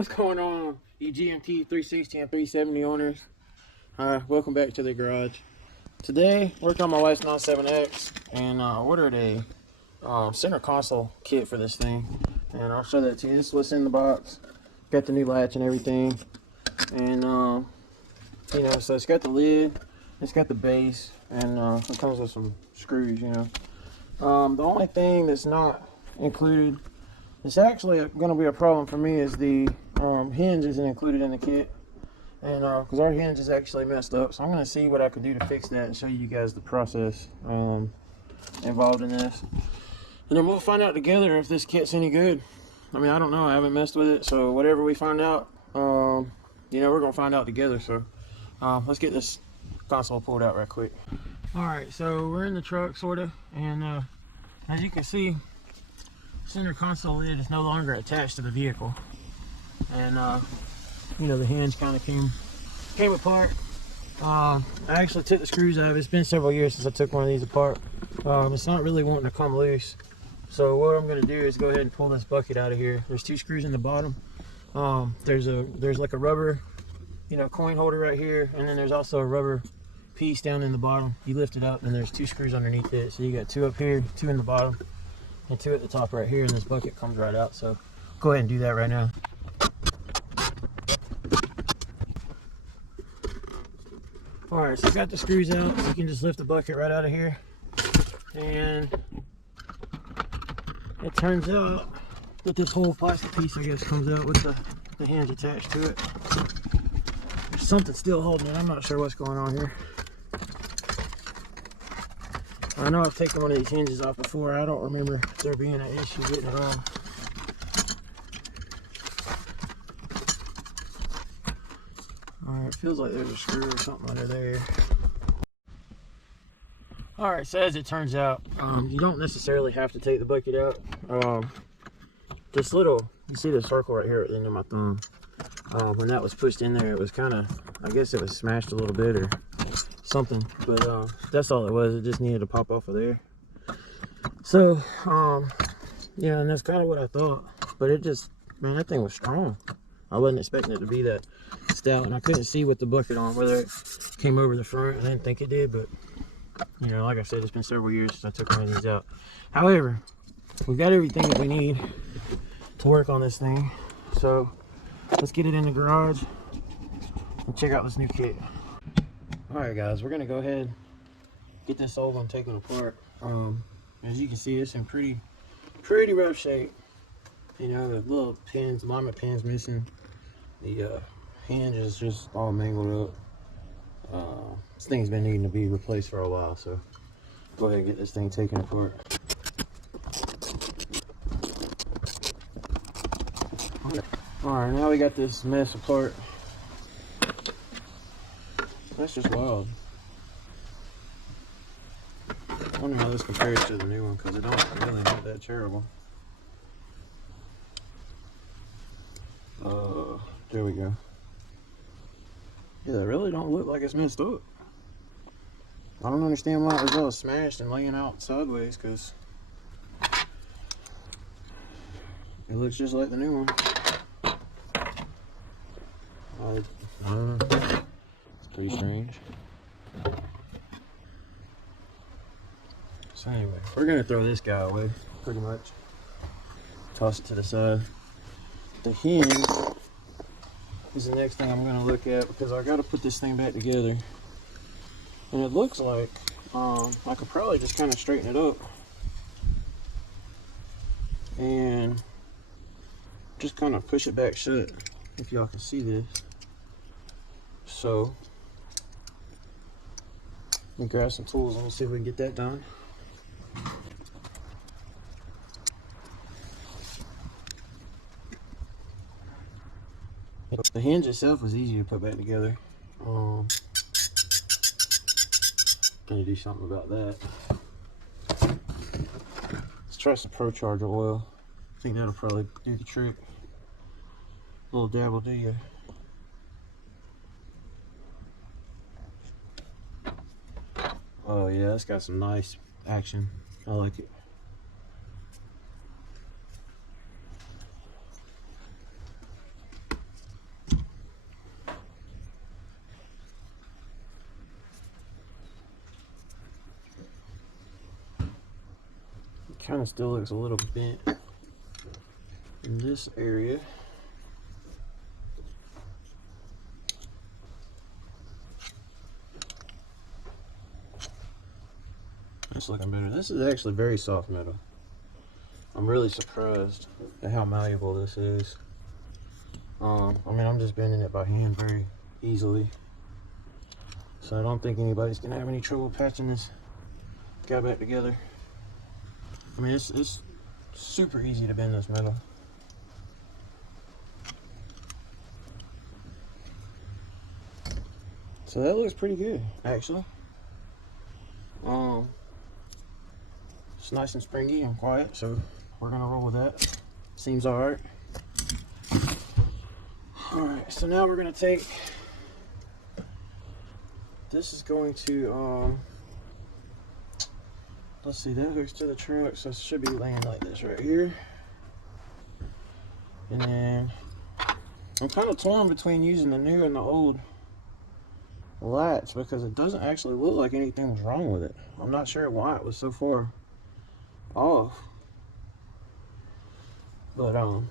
What's going on, you GMT 360 and 370 owners? Welcome back to the garage. Today, worked on my wife's 97X and ordered a center console kit for this thing. And I'll show that to you. This is what's in the box. Got the new latch and everything. And, you know, so it's got the lid, it's got the base, and it comes with some screws, you know. The only thing that's not included, it's actually going to be a problem for me, is the hinge isn't included in the kit. And because our hinge is actually messed up, so I'm going to see what I can do to fix that and show you guys the process involved in this. And then we'll find out together if this kit's any good. I mean, I don't know, I haven't messed with it, so whatever we find out, you know, we're going to find out together. So let's get this console pulled out right quick. Alright, so we're in the truck, sort of, and as you can see, center console lid is no longer attached to the vehicle. And you know, the hinge kind of came apart. I actually took the screws out. It's been several years since I took one of these apart. It's not really wanting to come loose. So what I'm going to do is go ahead and pull this bucket out of here. There's two screws in the bottom. There's like a rubber, you know, coin holder right here, and then there's also a rubber piece down in the bottom. You lift it up and there's two screws underneath it. So you got two up here, two in the bottom, and two at the top right here, and this bucket comes right out. So go ahead and do that right now. Alright, so I got the screws out, so you can just lift the bucket right out of here. And it turns out that this whole plastic piece, I guess, comes out with the hinge attached to it. There's something still holding it. I'm not sure what's going on here. I know I've taken one of these hinges off before. I don't remember there being an issue getting it off. Alright, it feels like there's a screw or something under there. Alright, so as it turns out, you don't necessarily have to take the bucket out. This little, you see the circle right here at the end of my thumb. When that was pushed in there, it was kind of, I guess it was smashed a little bit or something. But that's all it was. It just needed to pop off of there. So, yeah, and that's kind of what I thought. But it just, man, that thing was strong. I wasn't expecting it to be that stout, and I couldn't see with the bucket on whether it came over the front. I didn't think it did, but you know, like I said, it's been several years since I took one of these out. However, we've got everything that we need to work on this thing, so let's get it in the garage and check out this new kit. All right, guys, we're gonna go ahead and get this old one taken apart. As you can see, it's in pretty rough shape. You know, the little pins, alignment pins missing. The hinge is just all mangled up. This thing's been needing to be replaced for a while, so go ahead and get this thing taken apart. Alright, now we got this mess apart. That's just wild. I wonder how this compares to the new one, because it don't really look that terrible. There we go. Yeah, it really don't look like it's messed up. I don't understand why it was all smashed and laying out sideways, because it looks just like the new one. I don't know. It's pretty strange. So anyway, we're gonna throw this guy away, pretty much. Toss it to the side. The hinge is the next thing I'm going to look at, because I got to put this thing back together. And it looks like I could probably just kind of straighten it up and just kind of push it back shut, if y'all can see this. So let me grab some tools and we'll see if we can get that done. The hinge itself was easy to put back together. Gonna do something about that. Let's try some Pro Charger oil. I think that'll probably do the trick. A little dab will do you. Oh yeah, it's got some nice action. I like it. kind of still looks a little bent in this area. That's looking better. This is actually very soft metal. I'm really surprised at how malleable this is. I mean, I'm just bending it by hand very easily. So I don't think anybody's gonna have any trouble patching this guy back together. I mean, it's super easy to bend this metal. So that looks pretty good, actually. It's nice and springy and quiet, so we're gonna roll with that. Seems all right. All right, so now we're gonna take. This is going to let's see, that hooks to the truck, so it should be laying like this right here. And then I'm kind of torn between using the new and the old latch because it doesn't actually look like anything was wrong with it. I'm not sure why it was so far off, but I'll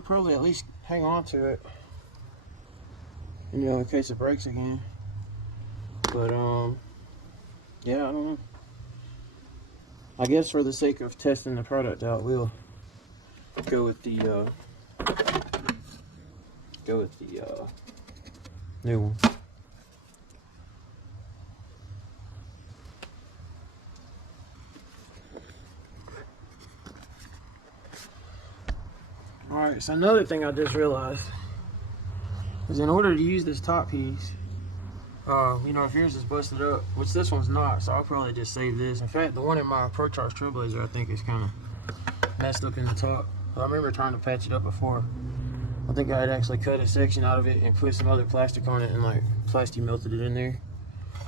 probably at least hang on to it, you know, in case it breaks again. But yeah, I don't know. I guess for the sake of testing the product out, we'll go with the new one. Alright, so another thing I just realized is in order to use this top piece, you know, if yours is busted up, which this one's not, so I'll probably just save this. In fact, the one in my Pro Charge Trailblazer I think is kind of messed up in the top. I remember trying to patch it up before. I think I had actually cut a section out of it and put some other plastic on it and like plastic melted it in there.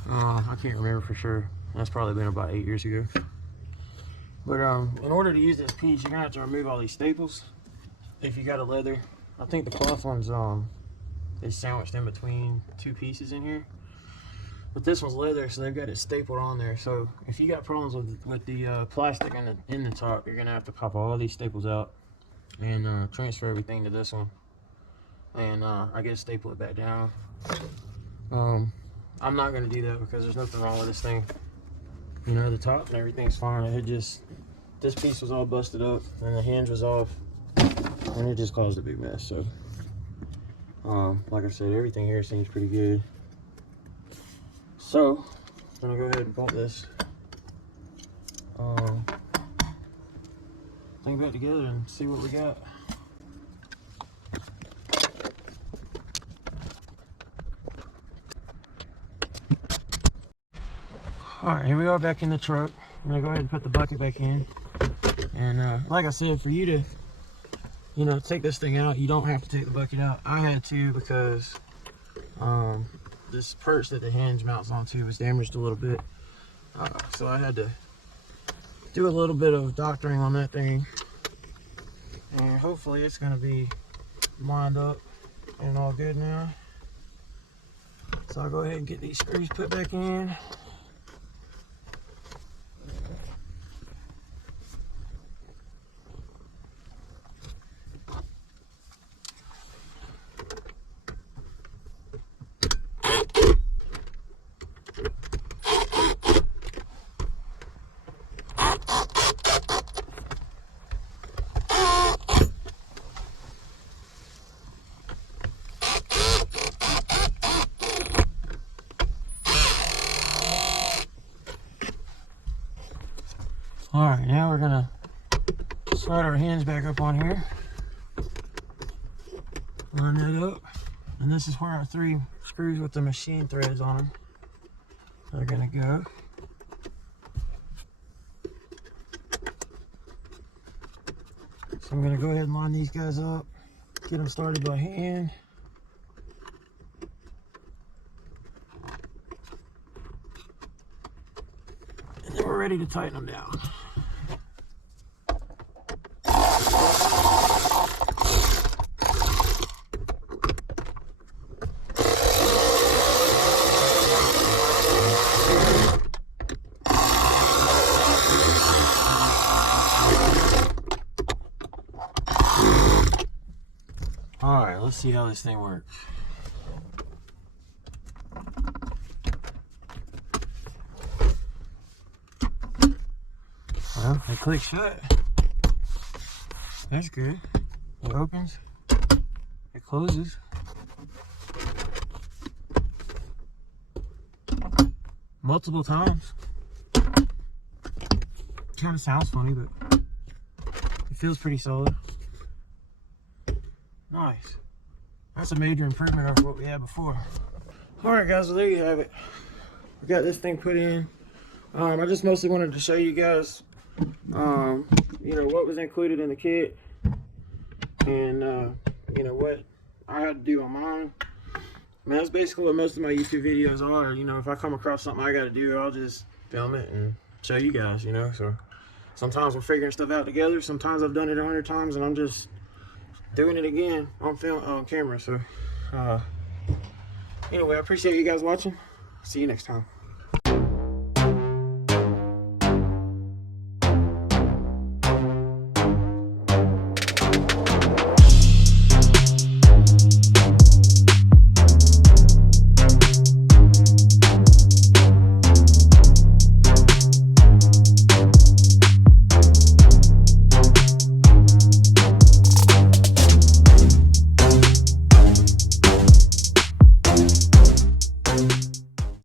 I can't remember for sure. That's probably been about 8 years ago. But in order to use this piece, you're gonna have to remove all these staples. If you got a leather, I think the cloth one's is sandwiched in between two pieces in here. But this one's leather, so they've got it stapled on there. So if you got problems with the plastic in the top, you're gonna have to pop all these staples out and transfer everything to this one, and I guess staple it back down. I'm not gonna do that because there's nothing wrong with this thing. You know, the top and everything's fine. It just, this piece was all busted up and the hinge was off, and it just caused a big mess. So like I said, everything here seems pretty good. So I'm gonna go ahead and bolt this thing back together and see what we got. All right, here we are back in the truck. I'm gonna go ahead and put the bucket back in. And like I said, for you to, you know, take this thing out, you don't have to take the bucket out. I had to because this perch that the hinge mounts onto was damaged a little bit. So I had to do a little bit of doctoring on that thing. And hopefully it's gonna be lined up and all good now. So I'll go ahead and get these screws put back in. All right, now we're gonna slide our hinge back up on here, line that up, and this is where our 3 screws with the machine threads on them are gonna go. So I'm gonna go ahead and line these guys up, get them started by hand. And then we're ready to tighten them down. Alright, let's see how this thing works. Well, it clicks shut. That's good. It opens. It closes. Multiple times. Kind of sounds funny, but it feels pretty solid. Nice. That's a major improvement over what we had before. Alright guys, well there you have it. We got this thing put in. I just mostly wanted to show you guys you know, what was included in the kit, and you know, what I had to do on mine. I mean, that's basically what most of my YouTube videos are. You know, if I come across something I gotta do, I'll just film it and show you guys, you know. So sometimes we're figuring stuff out together, sometimes I've done it 100 times and I'm just doing it again on camera. So anyway, I appreciate you guys watching. See you next time.